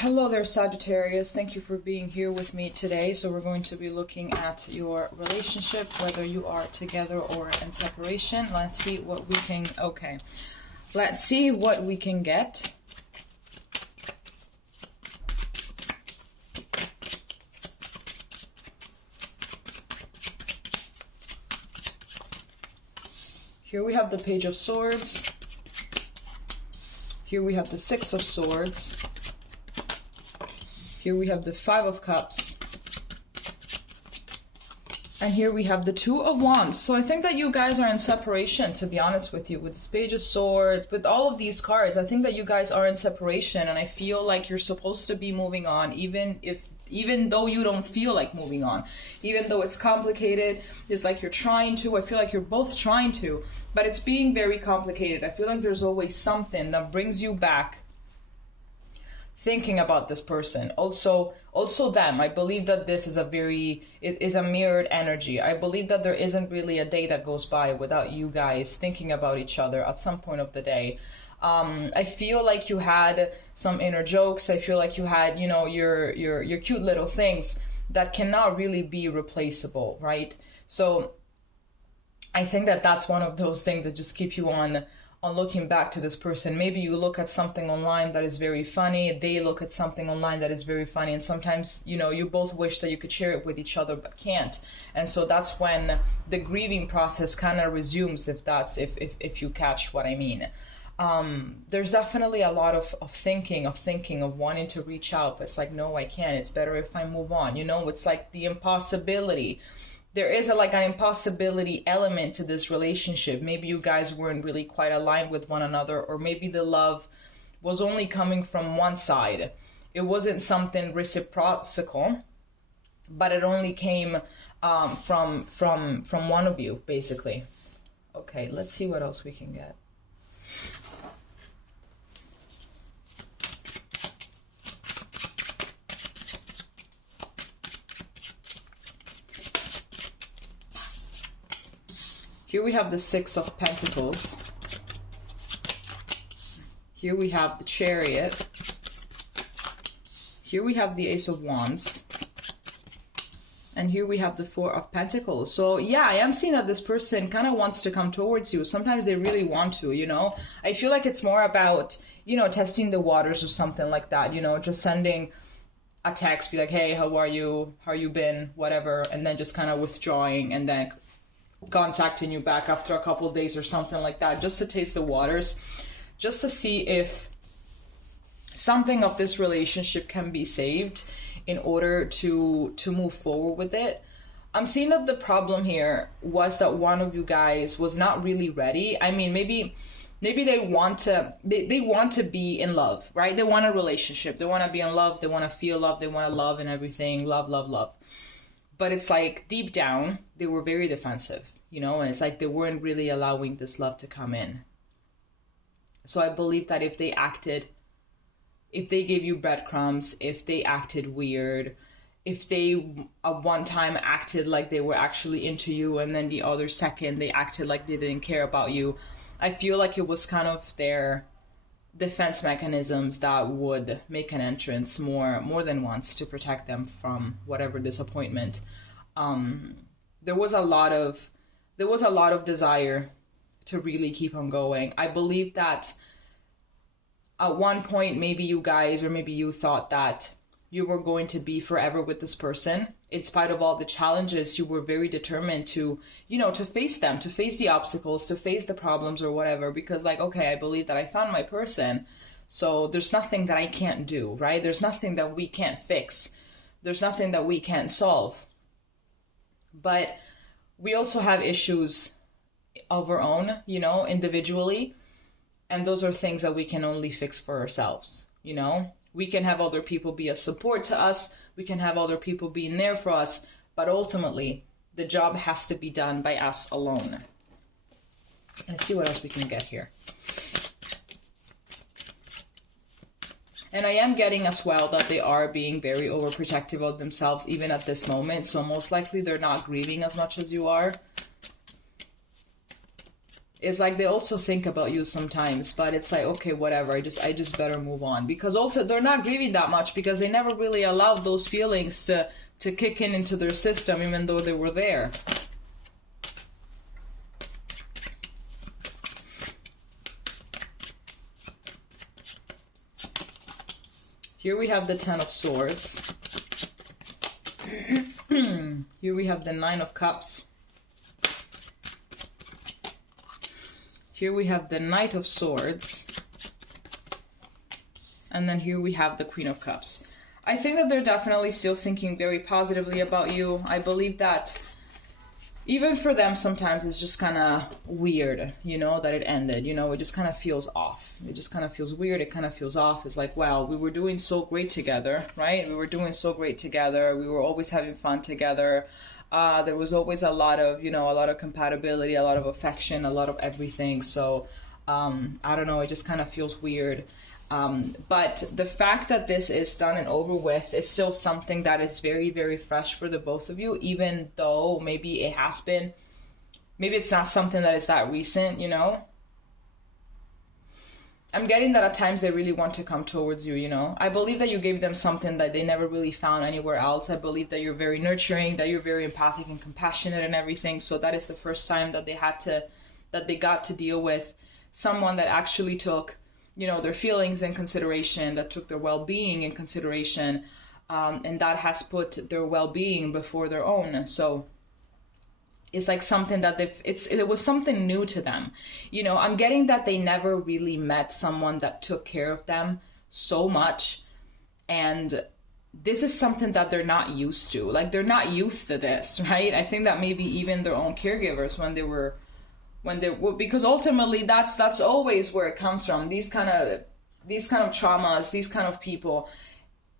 Hello there, Sagittarius. Thank you for being here with me today. So we're going to be looking at your relationship, whether you are together or in separation. Let's see what we can... Okay. Let's see what we can get. Here we have the Page of Swords. Here we have the Six of Swords. Here we have the Five of Cups. And here we have the Two of Wands. So I think that you guys are in separation, to be honest with you, with this Page of Swords, with all of these cards. I think that you guys are in separation, and I feel like you're supposed to be moving on, even though you don't feel like moving on. Even though it's complicated, it's like you're trying to. I feel like you're both trying to, but it's being very complicated. I feel like there's always something that brings you back thinking about this person. Also them. I believe that this is a mirrored energy. I believe that there isn't really a day that goes by without you guys thinking about each other at some point of the day. I feel like you had some inner jokes. I feel like you had, your cute little things that cannot really be replaceable, right? So I think that that's one of those things that just keep you on looking back to this person. Maybe you look at something online that is very funny, they look at something online that is very funny, and sometimes, you both wish that you could share it with each other but can't. And so that's when the grieving process kind of resumes, if you catch what I mean. There's definitely a lot of thinking, of wanting to reach out, but it's like, no, I can't. It's better if I move on. It's like the impossibility. There is an impossibility element to this relationship. Maybe you guys weren't really quite aligned with one another, or maybe the love was only coming from one side. It wasn't something reciprocal, but it only came from one of you, basically. Okay, let's see what else we can get. Here we have the Six of Pentacles. Here we have the Chariot. Here we have the Ace of Wands. And here we have the Four of Pentacles. So yeah, I am seeing that this person kind of wants to come towards you. Sometimes they really want to, I feel like it's more about, testing the waters or something like that, just sending a text, be like, hey, how are you? How you been? Whatever. And then just kind of withdrawing, and then contacting you back after a couple of days or something like that, just to taste the waters, just to see if something of this relationship can be saved in order to move forward with it. I'm seeing that the problem here was that one of you guys was not really ready. I mean, maybe they want to be in love, right? They want a relationship, they want to be in love, they want to feel love, they want to love and everything, love. But it's like deep down, they were very defensive, and it's like they weren't really allowing this love to come in. So I believe that if they gave you breadcrumbs, if they acted weird, if they at one time acted like they were actually into you, and then the other second they acted like they didn't care about you, I feel like it was kind of their defense mechanisms that would make an entrance more than once to protect them from whatever disappointment. There was a lot of desire to really keep on going. I believe that at one point, maybe you guys, or maybe you thought that you were going to be forever with this person. In spite of all the challenges, you were very determined to, to face them, to face the obstacles, to face the problems or whatever, because like, okay, I believe that I found my person. So there's nothing that I can't do, right? There's nothing that we can't fix. There's nothing that we can't solve. But we also have issues of our own, individually. And those are things that we can only fix for ourselves, We can have other people be a support to us. We can have other people being there for us. But ultimately, the job has to be done by us alone. Let's see what else we can get here. And I am getting as well that they are being very overprotective of themselves even at this moment. So most likely they're not grieving as much as you are. It's like they also think about you sometimes, but it's like, okay, whatever, I just better move on. Because also they're not grieving that much because they never really allowed those feelings to kick in into their system, even though they were there. Here we have the Ten of Swords. Here we have the Nine of Cups. Here we have the Knight of Swords. And then here we have the Queen of Cups. I think that they're definitely still thinking very positively about you. I believe that even for them sometimes it's just kind of weird, you know, that it ended. You know, it just kind of feels off. It just kind of feels weird. It kind of feels off. It's like, wow, we were doing so great together, right? We were doing so great together. We were always having fun together. There was always a lot of, you know, a lot of compatibility, a lot of affection, a lot of everything. So, I don't know, it just kind of feels weird. But the fact that this is done and over with is still something that is very, very fresh for the both of you, even though maybe it has been, maybe it's not something that is that recent, you know? I'm getting that at times they really want to come towards you, you know? I believe that you gave them something that they never really found anywhere else. I believe that you're very nurturing, that you're very empathic and compassionate and everything. So that is the first time that they got to deal with someone that actually took, you know, their feelings in consideration, that took their well-being in consideration, and that has put their well-being before their own. So it's like something that it was something new to them. You know, I'm getting that they never really met someone that took care of them so much. And this is something that they're not used to. Like, they're not used to this, right? I think that maybe even their own caregivers when they were, because ultimately that's always where it comes from. These kind of traumas, these kind of people,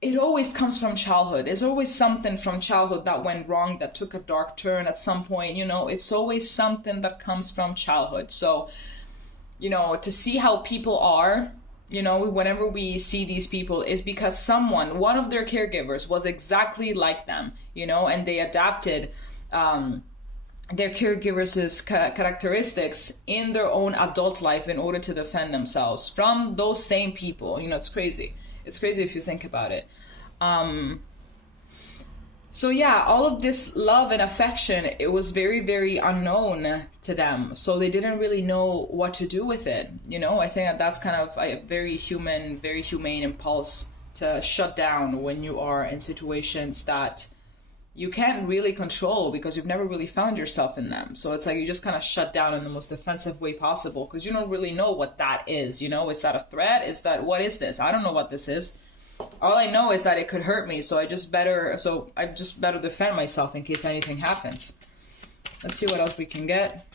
it always comes from childhood. There's always something from childhood that went wrong, that took a dark turn at some point, you know. It's always something that comes from childhood. So, you know, to see how people are, you know, whenever we see these people, is because one of their caregivers was exactly like them, you know, and they adapted their caregivers' characteristics in their own adult life in order to defend themselves from those same people. You know, it's crazy. It's crazy if you think about it. So yeah, all of this love and affection, it was very, very unknown to them. So they didn't really know what to do with it. You know, I think that that's kind of a very humane impulse to shut down when you are in situations that you can't really control because you've never really found yourself in them. So it's like you just kind of shut down in the most defensive way possible because you don't really know what that is, you know? Is that a threat? What is this? I don't know what this is. All I know is that it could hurt me, so I just better defend myself in case anything happens. Let's see what else we can get.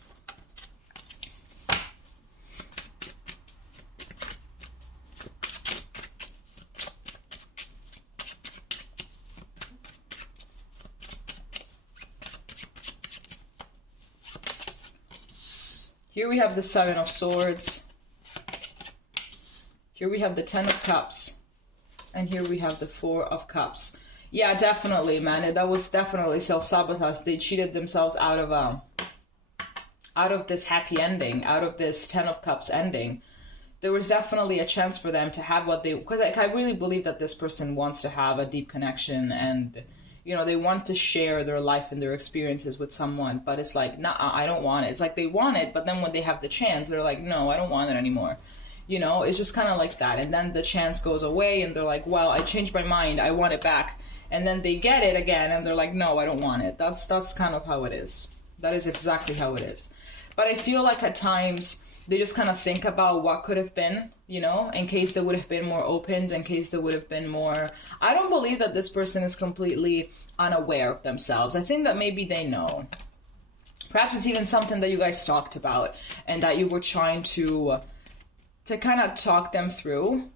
Here we have the Seven of Swords. Here we have the Ten of Cups. And here we have the Four of Cups. Yeah, definitely, man. That was definitely self-sabotage. They cheated themselves out of this happy ending, out of this Ten of Cups ending. There was definitely a chance for them to have because I really believe that this person wants to have a deep connection and, you know, they want to share their life and their experiences with someone, but it's like, nah, I don't want it. It's like they want it, but then when they have the chance, they're like, no, I don't want it anymore. You know, it's just kind of like that. And then the chance goes away and they're like, well, I changed my mind. I want it back. And then they get it again and they're like, no, I don't want it. That's kind of how it is. That is exactly how it is. But I feel like at times they just kind of think about what could have been, you know, in case they would have been more open, in case they would have been more... I don't believe that this person is completely unaware of themselves. I think that maybe they know. Perhaps it's even something that you guys talked about and that you were trying to kind of talk them through.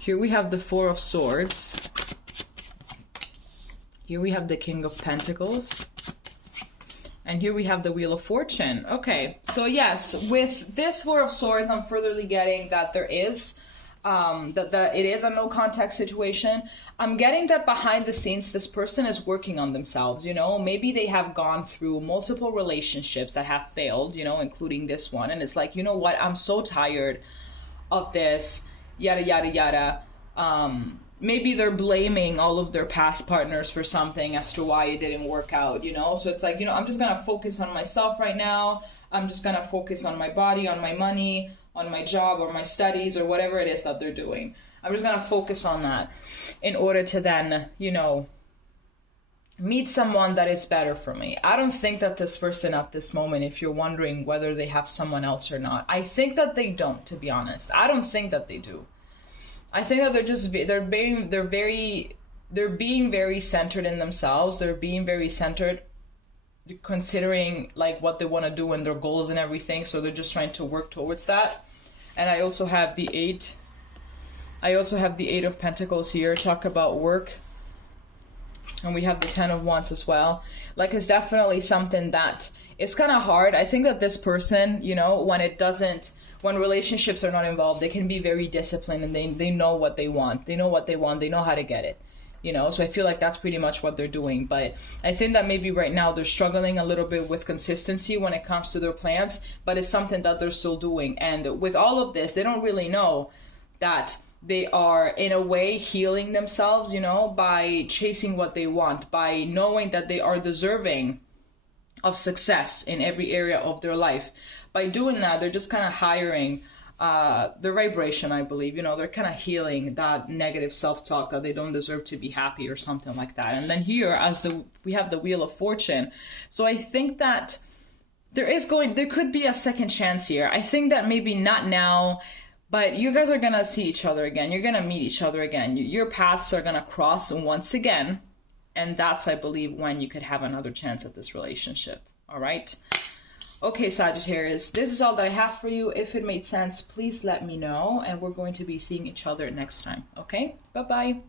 Here we have the Four of Swords. Here we have the King of Pentacles. And here we have the Wheel of Fortune. Okay, so yes, with this Four of Swords, I'm furtherly getting that there is that it is a no contact situation. I'm getting that behind the scenes, this person is working on themselves, you know, maybe they have gone through multiple relationships that have failed, you know, including this one. And it's like, you know what, I'm so tired of this, yada, yada, yada. Maybe they're blaming all of their past partners for something as to why it didn't work out, you know? So it's like, you know, I'm just going to focus on myself right now. I'm just going to focus on my body, on my money, on my job or my studies or whatever it is that they're doing. I'm just going to focus on that in order to then, you know, meet someone that is better for me. I don't think that this person at this moment, if you're wondering whether they have someone else or not, I think that they don't, to be honest. I don't think that they do. I think that they're being very centered in themselves. They're being very centered considering like what they want to do and their goals and everything. So they're just trying to work towards that. And I also have the 8. I also have the 8 of Pentacles here, talk about work. And we have the 10 of Wands as well. Like, it's definitely something that it's kind of hard. I think that this person, you know, when relationships are not involved, they can be very disciplined and they know what they want. They know what they want. They know how to get it, you know? So I feel like that's pretty much what they're doing. But I think that maybe right now they're struggling a little bit with consistency when it comes to their plans, but it's something that they're still doing. And with all of this, they don't really know that they are in a way healing themselves, you know, by chasing what they want, by knowing that they are deserving of success in every area of their life. By doing that, they're just kind of hiring their vibration, I believe. You know, they're kind of healing that negative self-talk that they don't deserve to be happy or something like that. And then here, we have the Wheel of Fortune. So I think that there could be a second chance here. I think that maybe not now, but you guys are going to see each other again. You're going to meet each other again. Your paths are going to cross once again. And that's, I believe, when you could have another chance at this relationship. All right. Okay, Sagittarius, this is all that I have for you. If it made sense, please let me know. And we're going to be seeing each other next time. Okay? Bye-bye.